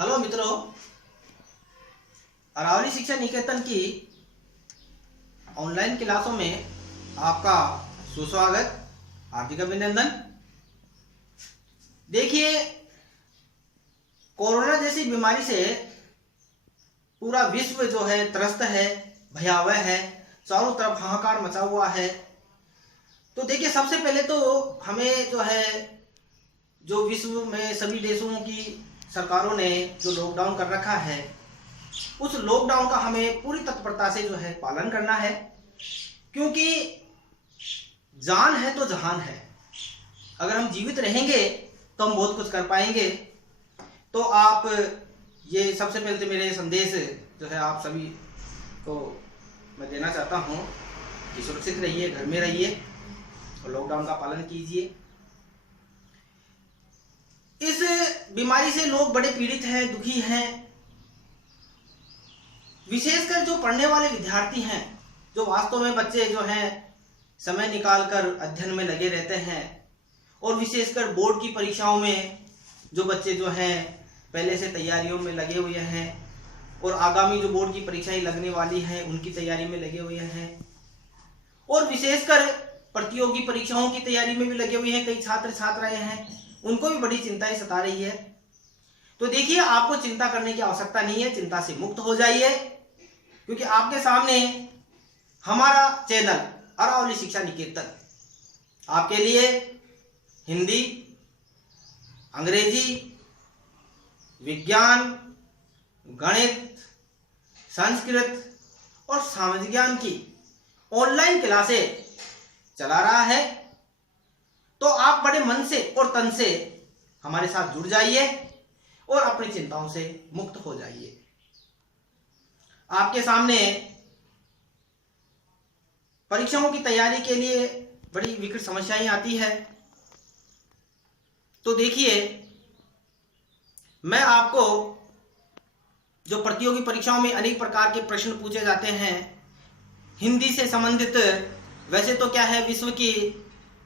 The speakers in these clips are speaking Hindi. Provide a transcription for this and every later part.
हेलो मित्रों, अरावली शिक्षा निकेतन की ऑनलाइन क्लासों में आपका सुस्वागत, हार्दिक अभिनंदन। देखिए, कोरोना जैसी बीमारी से पूरा विश्व जो है त्रस्त है, भयावह है, चारों तरफ हाहाकार मचा हुआ है। तो देखिए, सबसे पहले तो हमें जो है जो विश्व में सभी देशों की सरकारों ने जो लॉकडाउन कर रखा है, उस लॉकडाउन का हमें पूरी तत्परता से जो है पालन करना है, क्योंकि जान है तो जहान है। अगर हम जीवित रहेंगे तो हम बहुत कुछ कर पाएंगे। तो आप ये सबसे पहले तो मेरे संदेश जो है आप सभी को मैं देना चाहता हूँ कि सुरक्षित रहिए, घर में रहिए और लॉकडाउन का पालन कीजिए। इस बीमारी से लोग बड़े पीड़ित हैं, दुखी हैं। विशेषकर जो पढ़ने वाले विद्यार्थी हैं, जो वास्तव में बच्चे जो हैं समय निकालकर अध्ययन में लगे रहते हैं, और विशेषकर बोर्ड की परीक्षाओं में जो बच्चे जो हैं पहले से तैयारियों में लगे हुए हैं और आगामी जो बोर्ड की परीक्षाएं लगने वाली हैं उनकी तैयारी में लगे हुए हैं, और विशेषकर प्रतियोगी परीक्षाओं की तैयारी में भी लगे हुए हैं कई छात्र छात्राएं हैं, उनको भी बड़ी चिंताएं सता रही है। तो देखिए, आपको चिंता करने की आवश्यकता नहीं है, चिंता से मुक्त हो जाइए, क्योंकि आपके सामने हमारा चैनल अरावली शिक्षा निकेतन आपके लिए हिंदी, अंग्रेजी, विज्ञान, गणित, संस्कृत और सामाजिक ज्ञान की ऑनलाइन क्लासें चला रहा है। तो आप बड़े मन से और तन से हमारे साथ जुड़ जाइए और अपनी चिंताओं से मुक्त हो जाइए। आपके सामने परीक्षाओं की तैयारी के लिए बड़ी विकट समस्याएं आती है। तो देखिए, मैं आपको जो प्रतियोगी परीक्षाओं में अनेक प्रकार के प्रश्न पूछे जाते हैं, हिंदी से संबंधित, वैसे तो क्या है, विश्व की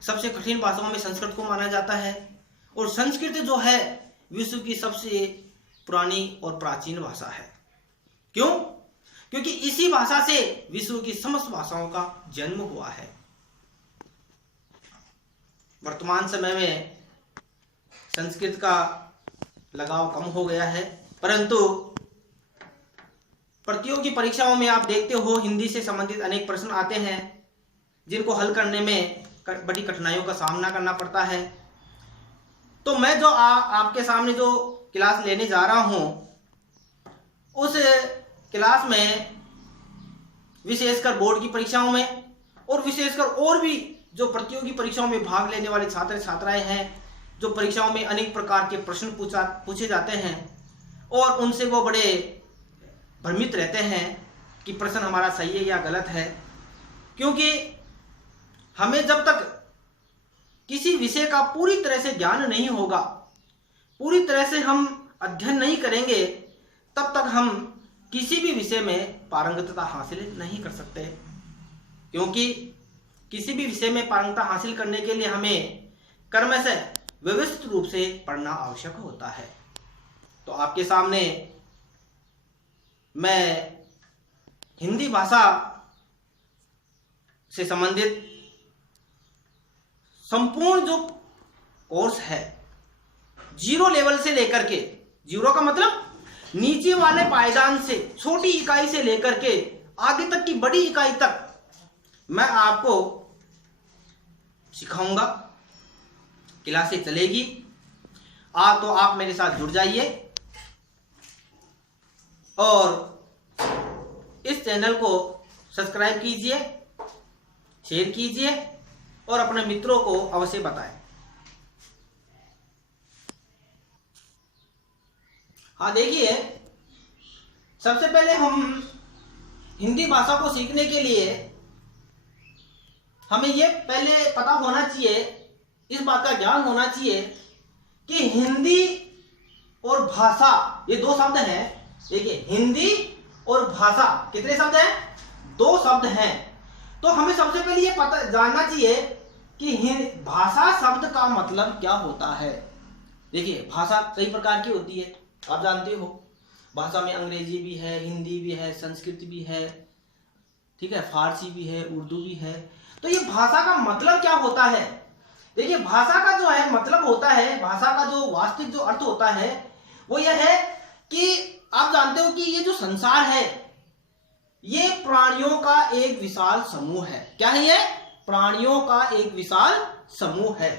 सबसे कठिन भाषाओं में संस्कृत को माना जाता है, और संस्कृत जो है विश्व की सबसे पुरानी और प्राचीन भाषा है। क्यों? क्योंकि इसी भाषा से विश्व की समस्त भाषाओं का जन्म हुआ है। वर्तमान समय में संस्कृत का लगाव कम हो गया है, परंतु प्रतियोगी परीक्षाओं में आप देखते हो हिंदी से संबंधित अनेक प्रश्न आते हैं, जिनको हल करने में बड़ी कठिनाइयों का सामना करना पड़ता है। तो मैं जो आपके सामने जो क्लास लेने जा रहा हूं, उस क्लास में विशेषकर बोर्ड की परीक्षाओं में और विशेषकर और भी जो प्रतियोगी परीक्षाओं में भाग लेने वाले छात्र छात्राएं हैं, जो परीक्षाओं में अनेक प्रकार के प्रश्न पूछे जाते हैं, और उनसे वो बड़े भ्रमित रहते हैं कि प्रश्न हमारा सही है या गलत है। क्योंकि हमें जब तक किसी विषय का पूरी तरह से ज्ञान नहीं होगा, पूरी तरह से हम अध्ययन नहीं करेंगे, तब तक हम किसी भी विषय में पारंगतता हासिल नहीं कर सकते। क्योंकि किसी भी विषय में पारंगतता हासिल करने के लिए हमें क्रमशः व्यवस्थित रूप से पढ़ना आवश्यक होता है। तो आपके सामने मैं हिंदी भाषा से संबंधित संपूर्ण जो कोर्स है, जीरो लेवल से लेकर के, जीरो का मतलब नीचे वाले पायदान से, छोटी इकाई से लेकर के आगे तक की बड़ी इकाई तक मैं आपको सिखाऊंगा। क्लासें चलेगी। तो आप मेरे साथ जुड़ जाइए और इस चैनल को सब्सक्राइब कीजिए, शेयर कीजिए और अपने मित्रों को अवश्य बताएं। हाँ, देखिए, सबसे पहले हम हिंदी भाषा को सीखने के लिए हमें ये पहले पता होना चाहिए, इस बात का ज्ञान होना चाहिए कि हिंदी और भाषा ये दो शब्द हैं। देखिए, हिंदी और भाषा कितने शब्द हैं? दो शब्द हैं। तो हमें सबसे पहले ये पता जानना चाहिए कि भाषा शब्द का मतलब क्या होता है। देखिए, भाषा कई प्रकार की होती है। आप जानते हो भाषा में अंग्रेजी भी है, हिंदी भी है, संस्कृत भी है, ठीक है, फारसी भी है, उर्दू भी है। तो ये भाषा का मतलब क्या होता है? देखिए भाषा का जो है मतलब होता है, भाषा का जो वास्तविक जो अर्थ होता है वो यह है कि आप जानते हो कि ये जो संसार है ये प्राणियों का एक विशाल समूह है। क्या है ये? प्राणियों का एक विशाल समूह है।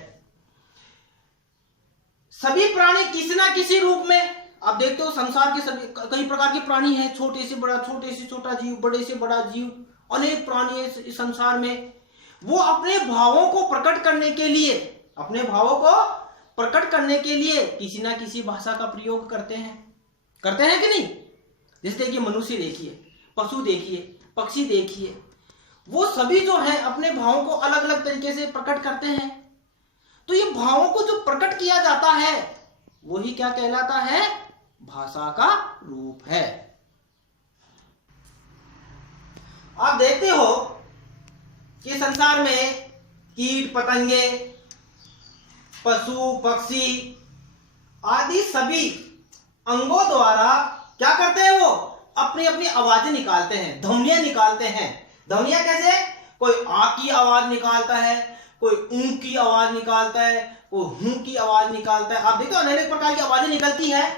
सभी प्राणी किसी ना किसी रूप में, आप देखते हो संसार के सभी कई प्रकार के प्राणी हैं, छोटे से बड़ा, छोटे से छोटा जीव, बड़े से बड़ा जीव, अनेक प्राणी है इस संसार में। वो अपने भावों को प्रकट करने के लिए, अपने भावों को प्रकट करने के लिए किसी ना किसी भाषा का प्रयोग करते हैं कि नहीं? जैसे कि मनुष्य देखिए, पशु देखिए, पक्षी देखिए, वो सभी जो है अपने भावों को अलग अलग तरीके से प्रकट करते हैं। तो ये भावों को जो प्रकट किया जाता है वही क्या कहलाता है? भाषा का रूप है। आप देखते हो कि संसार में कीट पतंगे, पशु पक्षी आदि सभी अंगों द्वारा क्या करते हैं? वो अपनी अपनी आवाजें निकालते हैं, ध्वनियां निकालते हैं। ध्वनियां कैसे? कोई आ की आवाज निकालता है, कोई ऊ की आवाज निकालता है, कोई हूं की आवाज निकालता है। आप देखो अनेक प्रकार की आवाजें निकलती है।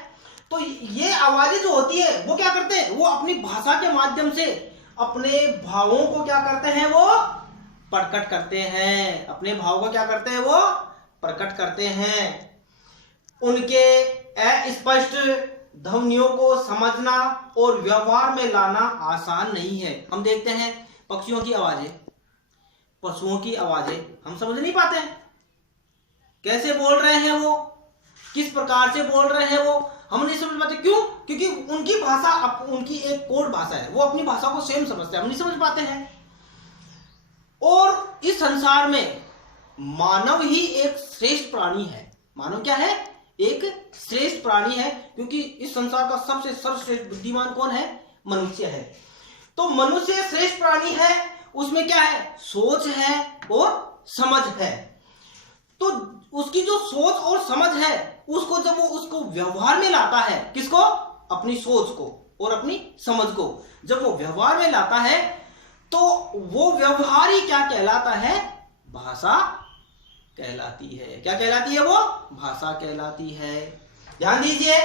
तो ये आवाजें जो होती है वो क्या करते हैं? वो अपनी भाषा के माध्यम से अपने भावों को क्या करते हैं? वो प्रकट करते हैं। अपने भाव को क्या करते हैं? वो प्रकट करते हैं। उनके अस्पष्ट ध्वनियों को समझना और व्यवहार में लाना आसान नहीं है। हम देखते हैं पक्षियों की आवाजें, पशुओं की आवाजें हम समझ नहीं पाते हैं, कैसे बोल रहे हैं वो, किस प्रकार से बोल रहे हैं वो हम नहीं समझ पाते। क्यों? क्योंकि उनकी भाषा, उनकी एक कोड भाषा है, वो अपनी भाषा को स्वयं समझते हैं, हम नहीं समझ पाते हैं। और इस संसार में मानव ही एक श्रेष्ठ प्राणी है। मानव क्या है? एक श्रेष्ठ प्राणी है, क्योंकि इस संसार का सबसे सर्वश्रेष्ठ बुद्धिमान कौन है? मनुष्य है। तो मनुष्य श्रेष्ठ प्राणी है, उसमें क्या है? सोच है और समझ है। तो उसकी जो सोच और समझ है उसको जब वो उसको व्यवहार में लाता है, किसको? अपनी सोच को और अपनी समझ को जब वो व्यवहार में लाता है तो वो व्यवहार ही क्या कहलाता है? भाषा कहलाती है। क्या कहलाती है? वो भाषा कहलाती है। ध्यान दीजिए।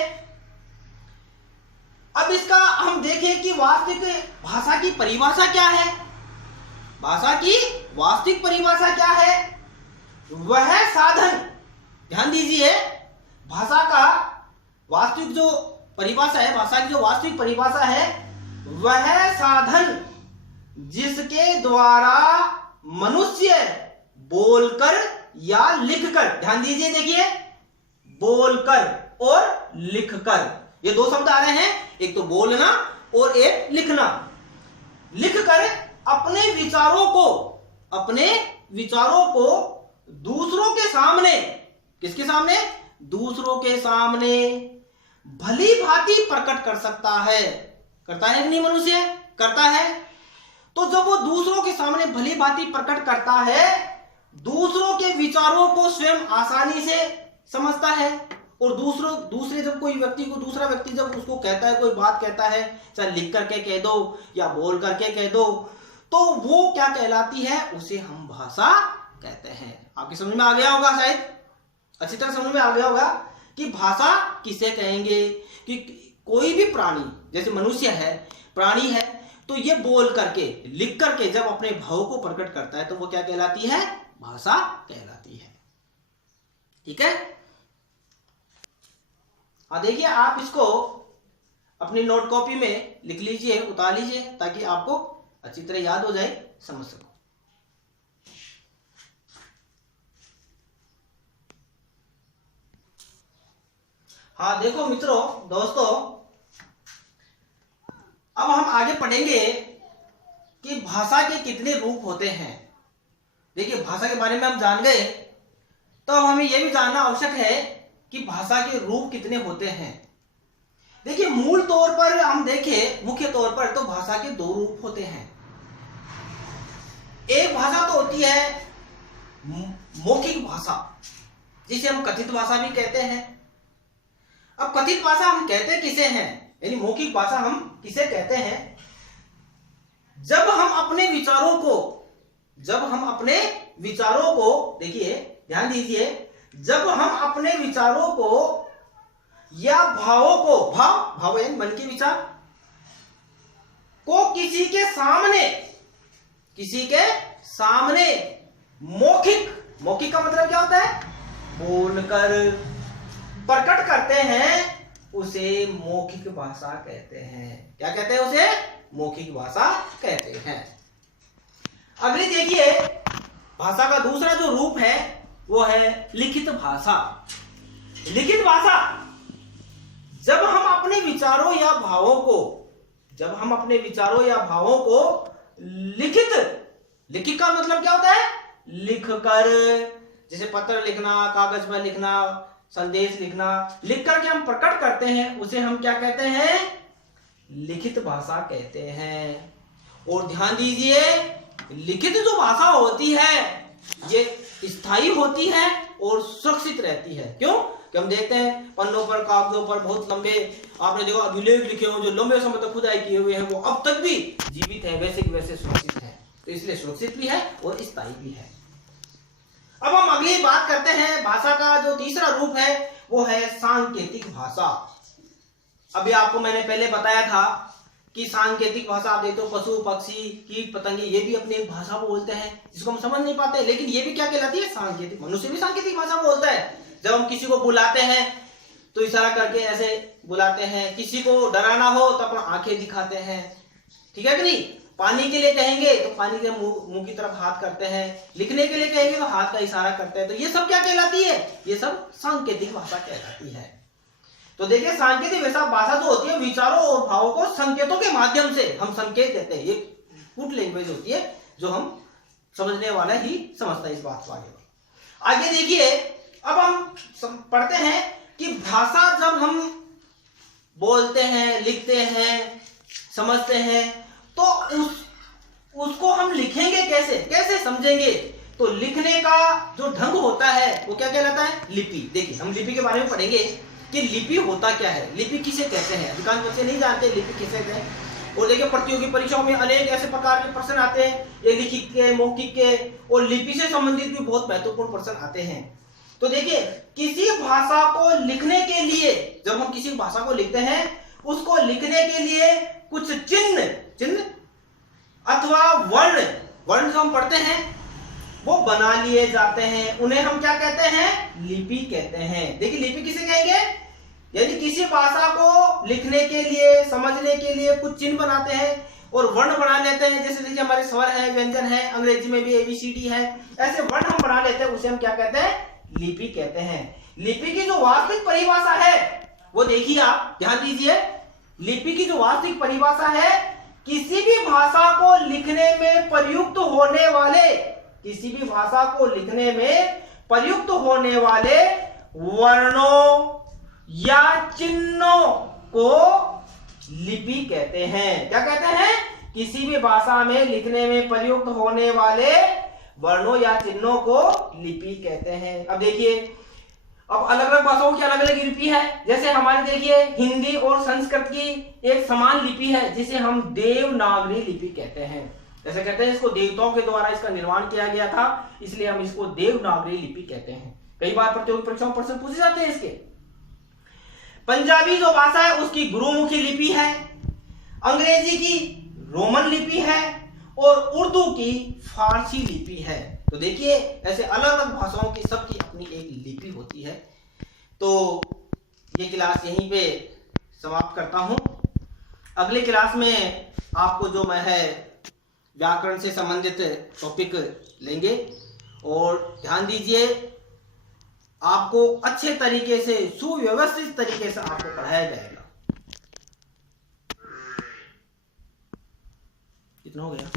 अब इसका हम देखें कि वास्तविक भाषा की परिभाषा क्या है। भाषा की वास्तविक परिभाषा क्या है? वह साधन, ध्यान दीजिए, भाषा का वास्तविक जो परिभाषा है, भाषा की जो वास्तविक परिभाषा है, वह साधन जिसके द्वारा मनुष्य बोलकर या लिखकर, ध्यान दीजिए, देखिए, बोलकर और लिखकर, ये दो शब्द आ रहे हैं, एक तो बोलना और एक लिखना। लिखकर अपने विचारों को दूसरों के सामने, किसके सामने? दूसरों के सामने भली भांति प्रकट कर सकता है। करता है कि नहीं? मनुष्य करता है। तो जब वो दूसरों के सामने भली भांति प्रकट करता है, दूसरों के विचारों को स्वयं आसानी से समझता है। और दूसरे जब कोई व्यक्ति को, दूसरा व्यक्ति जब उसको कहता है, कोई बात कहता है, चाहे लिख करके कह दो या बोल करके कह दो, तो वो क्या कहलाती है? उसे हम भाषा कहते हैं। आपकी समझ में आ गया होगा, शायद अच्छी तरह समझ में आ गया होगा कि भाषा किसे कहेंगे। कि कोई भी प्राणी, जैसे मनुष्य है, प्राणी है, तो ये बोल करके, लिख करके जब अपने भाव को प्रकट करता है तो वो क्या कहलाती है? भाषा कहलाती है। ठीक है। देखिए, आप इसको अपनी नोट कॉपी में लिख लीजिए, उतार लीजिए, ताकि आपको अच्छी तरह याद हो जाए, समझ सको। हाँ देखो मित्रों, दोस्तों, अब हम आगे पढ़ेंगे कि भाषा के कितने रूप होते हैं। देखिए, भाषा के बारे में हम जान गए, तो हमें यह भी जानना आवश्यक है कि भाषा के रूप कितने होते हैं। देखिए, मूल तौर पर हम देखें, मुख्य तौर पर तो भाषा के दो रूप होते हैं। एक भाषा तो होती है मौखिक भाषा, जिसे हम कथित भाषा भी कहते हैं। अब कथित भाषा हम कहते किसे हैं, यानी मौखिक भाषा हम किसे कहते हैं? जब हम अपने विचारों को देखिए, ध्यान दीजिए, जब हम अपने विचारों को या भावों को, भाव यानी मन के विचार को किसी के सामने मौखिक का मतलब क्या होता है? बोलकर प्रकट करते हैं, उसे मौखिक भाषा कहते हैं। क्या कहते हैं? उसे मौखिक भाषा कहते हैं। अगली देखिए, भाषा का दूसरा जो रूप है वो है लिखित भाषा। लिखित भाषा, जब हम अपने विचारों या भावों को लिखित का मतलब क्या होता है? लिखकर, जैसे पत्र लिखना, कागज पर लिखना, संदेश लिखना, लिखकर के हम प्रकट करते हैं, उसे हम क्या कहते हैं? लिखित भाषा कहते हैं। और ध्यान दीजिए, लिखित जो भाषा होती है ये स्थायी होती है और सुरक्षित रहती है। क्यों? कि हम देखते हैं पन्नों पर, कागजों पर बहुत लंबे, आपने देखा अभिलेख लिखे हुए जो लंबे समय तक खुदाई किए हुए हैं, वो अब तक भी जीवित है, वैसे की वैसे सुरक्षित है। तो इसलिए सुरक्षित भी है और स्थायी भी है। अब हम अगली बात करते हैं, भाषा का जो तीसरा रूप है वो है सांकेतिक भाषा। अभी आपको मैंने पहले बताया था कि सांकेतिक भाषा, आप देखते हो पशु पक्षी कीट पतंगे ये भी अपनी भाषा को बोलते हैं जिसको हम समझ नहीं पाते, लेकिन ये भी क्या कहलाती है? सांकेतिक। मनुष्य भी सांकेतिक भाषा बोलता है। जब हम किसी को बुलाते हैं तो इशारा करके ऐसे बुलाते हैं, किसी को डराना हो तो अपना आंखें दिखाते हैं, ठीक है कि नहीं? पानी के लिए कहेंगे तो पानी के मुंह की तरफ हाथ करते हैं, लिखने के लिए कहेंगे तो हाथ का इशारा करते हैं। तो ये सब क्या कहलाती है? ये सब सांकेतिक भाषा कहलाती है। तो देखिए, सांकेतिक भाषा जो होती है, विचारों और भावों को संकेतों के माध्यम से हम संकेत देते हैं। ये गुड लैंग्वेज होती है जो हम समझने वाला ही समझता है इस बात को। आगे देखिए, अब हम पढ़ते हैं कि भाषा जब हम बोलते हैं, लिखते हैं, समझते हैं, तो उसको हम लिखेंगे कैसे समझेंगे? तो लिखने का जो ढंग होता है वो क्या कहलाता है? लिपि। देखिए, हम लिपि के बारे में पढ़ेंगे कि लिपि होता क्या है, लिपि किसे कहते हैं। अधिकांश बच्चे नहीं जानते लिपि किसे कहते हैं। और देखिए, प्रतियोगी परीक्षाओं में अनेक ऐसे प्रकार के प्रश्न आते हैं, ये लिखित के, मौखिक के, और लिपि से संबंधित भी बहुत महत्वपूर्ण प्रश्न आते हैं। तो देखिए, किसी भाषा को लिखने के लिए, जब हम किसी भाषा को लिखते हैं, उसको लिखने के लिए कुछ चिन्ह अथवा वर्ण जो हम पढ़ते हैं वो बना लिए जाते हैं, उन्हें हम क्या कहते हैं? लिपि कहते हैं। देखिए, लिपि किसे कहेंगे? यानी किसी भाषा को लिखने के लिए, समझने के लिए कुछ चिन्ह बनाते हैं और वर्ण बना लेते हैं। जैसे देखिए, हमारे स्वर है, व्यंजन है, अंग्रेजी में भी ABCD है, ऐसे वर्ण हम बना लेते हैं, उसे हम क्या कहते हैं? लिपि कहते हैं। लिपि की जो वास्तविक परिभाषा है वो देखिए, आप ध्यान दीजिए, लिपि की जो वास्तविक परिभाषा है, किसी भी भाषा को लिखने में प्रयुक्त होने वाले वर्णों या चिन्हों को लिपि कहते हैं। क्या कहते हैं? किसी भी भाषा में लिखने में प्रयुक्त होने वाले वर्णों या चिन्हों को लिपि कहते हैं। अब देखिए, अब अलग अलग भाषाओं की अलग अलग लिपि है। जैसे हमारी देखिए, हिंदी और संस्कृत की एक समान लिपि है जिसे हम देवनागरी लिपि कहते हैं। जैसे कहते हैं इसको देवताओं के द्वारा इसका निर्माण किया गया था, इसलिए हम इसको देवनागरी लिपि कहते हैं। कई बार प्रतियोगी परीक्षाओं में प्रश्न पूछे जाते हैं इसके। पंजाबी जो भाषा है उसकी गुरुमुखी लिपि है, अंग्रेजी की रोमन लिपि है और उर्दू की फारसी लिपि है। तो देखिए, ऐसे अलग अलग भाषाओं की सबकी अपनी एक लिपि होती है। तो ये क्लास यहीं पे समाप्त करता हूं। अगले क्लास में आपको जो मैं है व्याकरण से संबंधित टॉपिक लेंगे, और ध्यान दीजिए, आपको अच्छे तरीके से, सुव्यवस्थित तरीके से आपको पढ़ाया जाएगा। कितना हो गया?